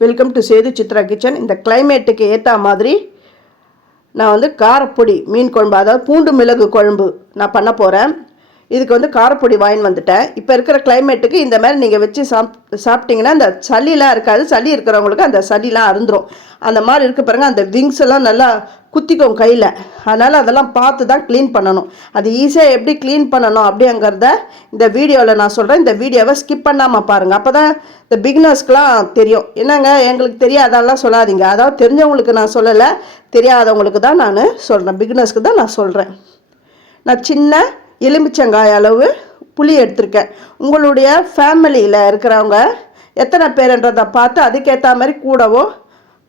Welcome to Sethu Chitra kitchen இந்த கிளைமேட்டுக்கு ஏற்ற மாதிரி நான் வந்து காரப்பொடி மீன் குழம்பு அதாவது பூண்டு மிளகு குழம்பு நான் பண்ண போகிறேன் இதுக்கு வந்து காரப்பொடி வாங்கின்னு வந்துட்டேன். இப்போ இருக்கிற கிளைமேட்டுக்கு இந்த மாதிரி நீங்கள் வச்சு சாப் சாப்பிட்டீங்கன்னா அந்த சளிலாம் இருக்காது. சளி இருக்கிறவங்களுக்கு அந்த சளிலாம் அருந்துடும் அந்த மாதிரி இருக்க பாருங்க அந்த விங்ஸ் எல்லாம் நல்லா குத்திக்கும் கையில். அதனால் அதெல்லாம் பார்த்து தான் க்ளீன் பண்ணணும். அது ஈஸியாக எப்படி க்ளீன் பண்ணணும் அப்படிங்கிறத இந்த வீடியோவில் நான் சொல்கிறேன் இந்த வீடியோவை ஸ்கிப் பண்ணாமல் பாருங்கள் அப்போ தான் இந்த பிகினர்ஸ்க்கெலாம் தெரியும். என்னங்க எங்களுக்கு தெரியாதெல்லாம் சொல்லாதீங்க. அதாவது தெரிஞ்சவங்களுக்கு நான் சொல்லலை தெரியாதவங்களுக்கு தான் நான் சொல்கிறேன் பிகினர்ஸ்க்கு தான் நான் சொல்கிறேன் நான் சின்ன எலுமிச்சங்காய் அளவு புளி எடுத்திருக்கேன். உங்களுடைய ஃபேமிலியில் இருக்கிறவங்க எத்தனை பேருன்றதை பார்த்து அதுக்கேற்ற மாதிரி கூடவோ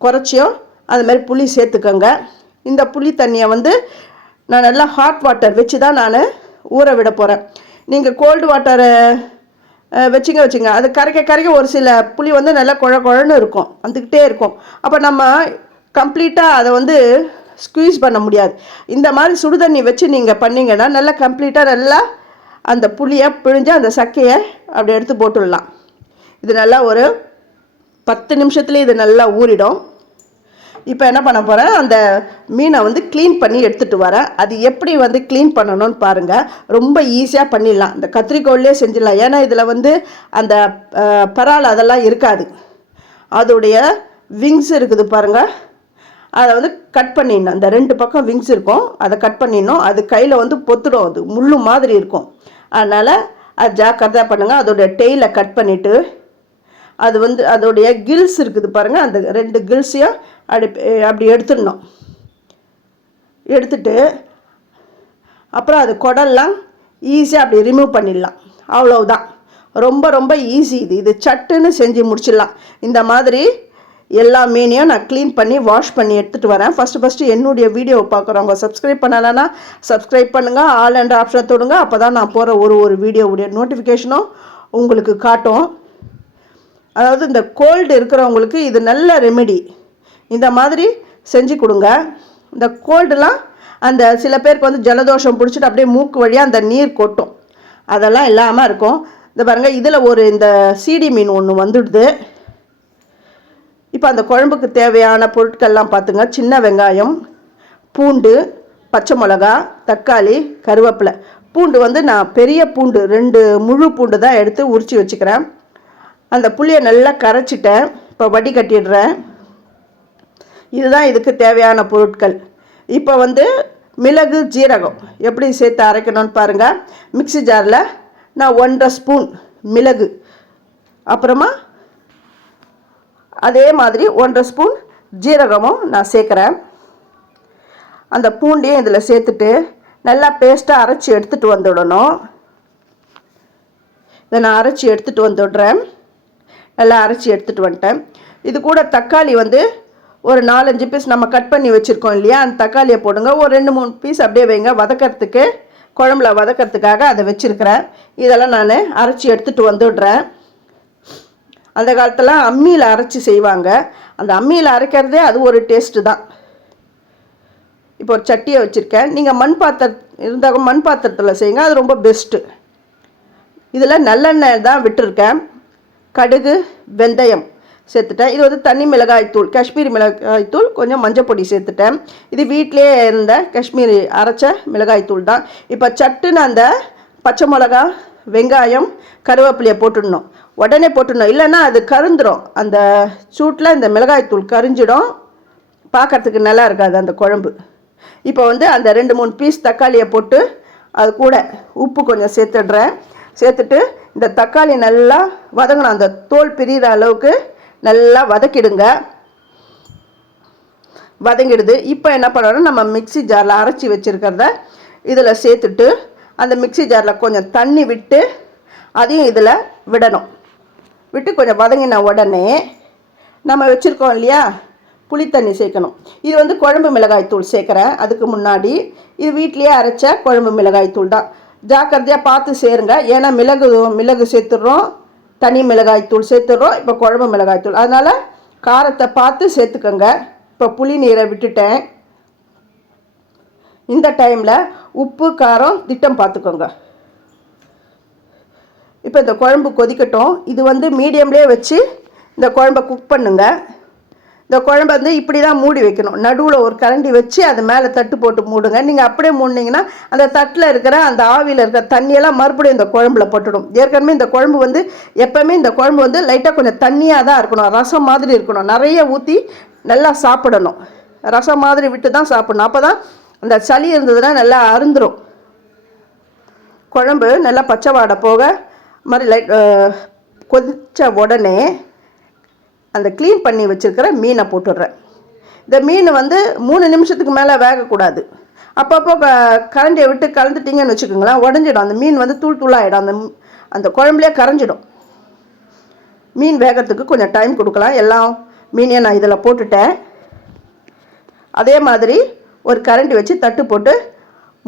குறைச்சியோ அது மாதிரி புளி சேர்த்துக்கோங்க. இந்த புளி தண்ணியை வந்து நான் நல்லா ஹாட் வாட்டர் வச்சு தான் நான் ஊற விட போகிறேன் நீங்கள் கோல்டு வாட்டரை வச்சுங்க வச்சுங்க. அது கரைக்க கரைக்க ஒரு சில புளி வந்து நல்லா குழ குழன்னு இருக்கும். வந்துக்கிட்டே இருக்கும். அப்போ நம்ம கம்ப்ளீட்டாக அதை வந்து ஸ்க்வீஸ் பண்ண முடியாது. இந்த மாதிரி சுடுதண்ணி வச்சு நீங்கள் பண்ணீங்கன்னா நல்லா கம்ப்ளீட்டாக நல்லா அந்த புளியை பிழிஞ்சு அந்த சக்கையை அப்படி எடுத்து போட்டுடலாம். இது நல்லா ஒரு பத்து நிமிஷத்துலேயே இது நல்லா ஊறிடும். இப்போ என்ன பண்ண போகிறேன் அந்த மீனை வந்து க்ளீன் பண்ணி எடுத்துகிட்டு வரேன். அது எப்படி வந்து க்ளீன் பண்ணணும்னு பாருங்கள் ரொம்ப ஈஸியாக பண்ணிடலாம். இந்த கத்திரிக்கோள்லேயே செஞ்சிடலாம். ஏன்னா இதில் வந்து அந்த பரால் அதெல்லாம் இருக்காது. அதோடைய விங்ஸ் இருக்குது பாருங்கள் அதை வந்து கட் பண்ணிடணும். அந்த ரெண்டு பக்கம் விங்ஸ் இருக்கும். அதை கட் பண்ணிடணும். அது கையில் வந்து பொத்துடும் அது. முள் மாதிரி இருக்கும். அதனால் அது ஜாக்கிரதையாக பண்ணுங்கள் அதோடைய டெய்லை கட் பண்ணிவிட்டு அது வந்து அதோடைய கில்ஸ் இருக்குது பாருங்கள் அந்த ரெண்டு கில்ஸையும் அப்படி அப்படி எடுத்துடணும். எடுத்துட்டு அப்புறம் அது குடல்லாம் ஈஸியாக அப்படி ரிமூவ் பண்ணிடலாம். அவ்வளவுதான். ரொம்ப ரொம்ப ஈஸி இது. இது சட்டுன்னு செஞ்சு முடிச்சிடலாம். இந்த மாதிரி எல்லா மீனையும் நான் க்ளீன் பண்ணி வாஷ் பண்ணி எடுத்துகிட்டு வரேன். ஃபஸ்ட்டு ஃபஸ்ட்டு என்னுடைய வீடியோவை பார்க்குறவங்க சப்ஸ்கிரைப் பண்ணலைன்னா சப்ஸ்கிரைப் பண்ணுங்கள் ஆல் அண்ட் ஆப்ஷன் தொடுங்க. அப்போ தான் நான் போகிற ஒரு ஒரு வீடியோவுடைய நோட்டிஃபிகேஷனும் உங்களுக்கு காட்டும். அதாவது இந்த கோல்டு இருக்கிறவங்களுக்கு இது நல்ல ரெமெடி இந்த மாதிரி செஞ்சு கொடுங்க. இந்த கோல்டுலாம் அந்த சில பேருக்கு வந்து ஜலதோஷம் பிடிச்சிட்டு அப்படியே மூக்கு வழியாக அந்த நீர் கொட்டும். அதெல்லாம் இல்லாமல் இருக்கும். இந்த பாருங்கள் இதில் ஒரு இந்த சீடி மீன் ஒன்று வந்துடுது. இப்போ அந்த குழம்புக்கு தேவையான பொருட்கள்லாம் பார்த்துங்க சின்ன வெங்காயம் பூண்டு பச்சை மிளகா தக்காளி கருவேப்பிலை. பூண்டு வந்து நான் பெரிய பூண்டு ரெண்டு முழு பூண்டு தான் எடுத்து உரித்து வச்சுக்கிறேன். அந்த புளியை நல்லா கரைச்சிட்டேன். இப்போ வடி கட்டிடுறேன். இதுதான் இதுக்கு தேவையான பொருட்கள். இப்போ வந்து மிளகு ஜீரகம் எப்படி சேர்த்து அரைக்கணும்னு பாருங்கள் மிக்ஸி ஜாரில் நான் ஒன்றரை ஸ்பூன் மிளகு. அப்புறமா அதே மாதிரி ஒன்றரை ஸ்பூன் ஜீரகமும் நான் சேர்க்குறேன். அந்த பூண்டையும் இதில் சேர்த்துட்டு நல்லா பேஸ்ட்டாக அரைச்சி எடுத்துகிட்டு வந்துடணும். இதை நான் அரைச்சி எடுத்துகிட்டு வந்துடுறேன். நல்லா அரைச்சி எடுத்துகிட்டு வந்துட்டேன். இது கூட தக்காளி வந்து ஒரு நாலஞ்சு பீஸ் நம்ம கட் பண்ணி வச்சுருக்கோம் இல்லையா? அந்த தக்காளியை போடுங்க. ஒரு ரெண்டு மூணு பீஸ் அப்படியே வைங்க. வதக்கிறதுக்கு குழம்புல வதக்கிறதுக்காக அதை வச்சுருக்கிறேன். இதெல்லாம் நான் அரைச்சி எடுத்துகிட்டு வந்துடுறேன். அந்த காலத்தில் அம்மியில் அரைச்சி செய்வாங்க. அந்த அம்மியில் அரைக்கிறதே அது ஒரு டேஸ்ட்டு தான். இப்போ ஒரு சட்டியை வச்சுருக்கேன். நீங்கள் மண் பாத்திர இருந்தால் மண் பாத்திரத்தில் செய்யுங்க. அது ரொம்ப பெஸ்ட்டு இதில் நல்லெண்ணெய் தான் விட்டுருக்கேன். கடுகு வெந்தயம் சேர்த்துட்டேன். இது வந்து தனி மிளகாய்த்தூள் காஷ்மீரி மிளகாய்த்தூள் கொஞ்சம் மஞ்சள் பொடி சேர்த்துட்டேன். இது வீட்டிலேயே இருந்த காஷ்மீரி அரைச்ச மிளகாய்த்தூள் தான். இப்போ சட்டுன்னு அந்த பச்சை மிளகா வெங்காயம் கருவேப்பிலையை போட்டுடணும். உடனே போட்டுடணும். இல்லைன்னா அது கருந்துடும் அந்த சூட்டில் இந்த மிளகாய்த்தூள் கரிஞ்சிடும். பார்க்கறதுக்கு நல்லா இருக்காது அந்த குழம்பு. இப்போ வந்து அந்த ரெண்டு மூணு பீஸ் தக்காளியை போட்டு அது கூட உப்பு கொஞ்சம் சேர்த்துடுறேன். சேர்த்துட்டு இந்த தக்காளி நல்லா வதங்கணும். அந்த தோல் பிரிகிற அளவுக்கு நல்லா வதக்கிடுங்க. வதங்கிடுது. இப்போ என்ன பண்ணணும்? நம்ம மிக்ஸி ஜாரில் அரைச்சி வச்சுருக்கிறத இதில் சேர்த்துட்டு அந்த மிக்ஸி ஜாரில் கொஞ்சம் தண்ணி விட்டு அதையும் இதில் விடணும். விட்டு கொஞ்சம் வதங்கின உடனே நம்ம வச்சுருக்கோம் இல்லையா? புளி தண்ணி சேர்க்கணும். இது வந்து குழம்பு மிளகாய் தூள் சேர்க்குறேன். அதுக்கு முன்னாடி இது வீட்லேயே அரைச்ச குழம்பு மிளகாய் தூள் தான். ஜாக்கிரதையாக பார்த்து சேருங்க. ஏன்னா மிளகு மிளகு சேர்த்துடுறோம் தனி மிளகாய் தூள் சேர்த்துடுறோம் இப்போ குழம்பு மிளகாய் தூள். அதனால் காரத்தை பார்த்து சேர்த்துக்கோங்க. இப்போ புளி நீரை விட்டுட்டேன். இந்த டைமில் உப்பு காரம் திட்டம் பார்த்துக்கோங்க. இப்போ இந்த குழம்பு கொதிக்கட்டும். இது வந்து மீடியம்லேயே வச்சு இந்த குழம்ப குக் பண்ணுங்க. இந்த குழம்பு வந்து இப்படி தான் மூடி வைக்கணும். நடுவில் ஒரு கரண்டி வச்சு அது மேலே தட்டு போட்டு மூடுங்க. நீங்கள் அப்படியே மூடினீங்கன்னா அந்த தட்டில் இருக்கிற அந்த ஆவியில் இருக்கிற தண்ணியெல்லாம் மறுபடியும் இந்த குழம்புல போட்டுடும். ஏற்கனவே இந்த குழம்பு வந்து எப்போவுமே இந்த குழம்பு வந்து லைட்டாக கொஞ்சம் தண்ணியாக தான் இருக்கணும். ரசம் மாதிரி இருக்கணும். நிறைய ஊற்றி நல்லா சாப்பிடணும். ரசம் மாதிரி விட்டு தான் சாப்பிடணும். அப்போ தான் அந்த சளி இருந்ததுன்னா நல்லா அருந்துடும் குழம்பு நல்லா பச்சை வாடை போக மாதிரி லைட் கொதித்த உடனே அந்த க்ளீன் பண்ணி வச்சுருக்கிற மீனை போட்டுடுறேன். இந்த மீன் வந்து மூணு நிமிஷத்துக்கு மேலே வேகக்கூடாது. அப்பப்போ க- கரண்டியை விட்டு கலந்துட்டிங்கன்னு வச்சுக்கோங்களேன் உடஞ்சிடும். அந்த மீன் வந்து தூள் தூளாகிடும் அந்த அந்த குழம்புலேயே கரைஞ்சிடும். மீன் வேகத்துக்கு கொஞ்சம் டைம் கொடுக்கலாம். எல்லாம் மீனையும் நான் இதில் போட்டுட்டேன். அதே மாதிரி ஒரு கரண்டி வச்சு தட்டு போட்டு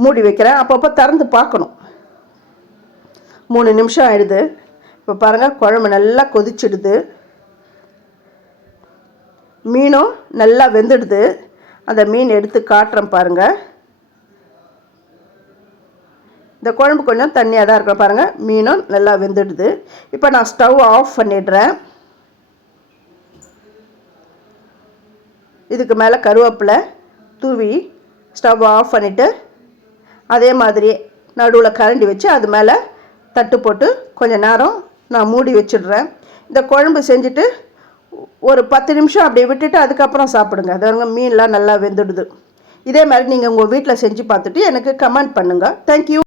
மூடி வைக்கிறேன். அப்பப்போ திறந்து பார்க்கணும். மூணு நிமிஷம் ஆயிடுது. இப்போ பாருங்கள் குழம்பு நல்லா கொதிச்சிடுது. மீனும் நல்லா வெந்துடுது. அந்த மீன் எடுத்து காட்டுறேன் பாருங்கள் இந்த குழம்பு கொஞ்சம் தண்ணியாக தான் இருக்கும் பாருங்கள் மீனும் நல்லா வெந்துடுது. இப்போ நான் ஸ்டவ் ஆஃப் பண்ணிடுறேன். இதுக்கு மேலே கருவேப்பிலை தூவி ஸ்டவ் ஆஃப் பண்ணிவிட்டு அதே மாதிரி நடுவில் கரண்டி வச்சு அது மேலே தட்டு போட்டு கொஞ்சம் நேரம் நான் மூடி வச்சிடுறேன். இந்த குழம்பு செஞ்சுட்டு ஒரு பத்து நிமிஷம் அப்படியே விட்டுட்டு அதுக்கப்புறம் சாப்பிடுங்க. அது பாருங்க மீன்லாம் நல்லா வெந்துடுது. இதே மாதிரி நீங்கள் உங்கள் வீட்டில் செஞ்சு பார்த்துட்டு எனக்கு கமெண்ட் பண்ணுங்கள் தேங்க்யூ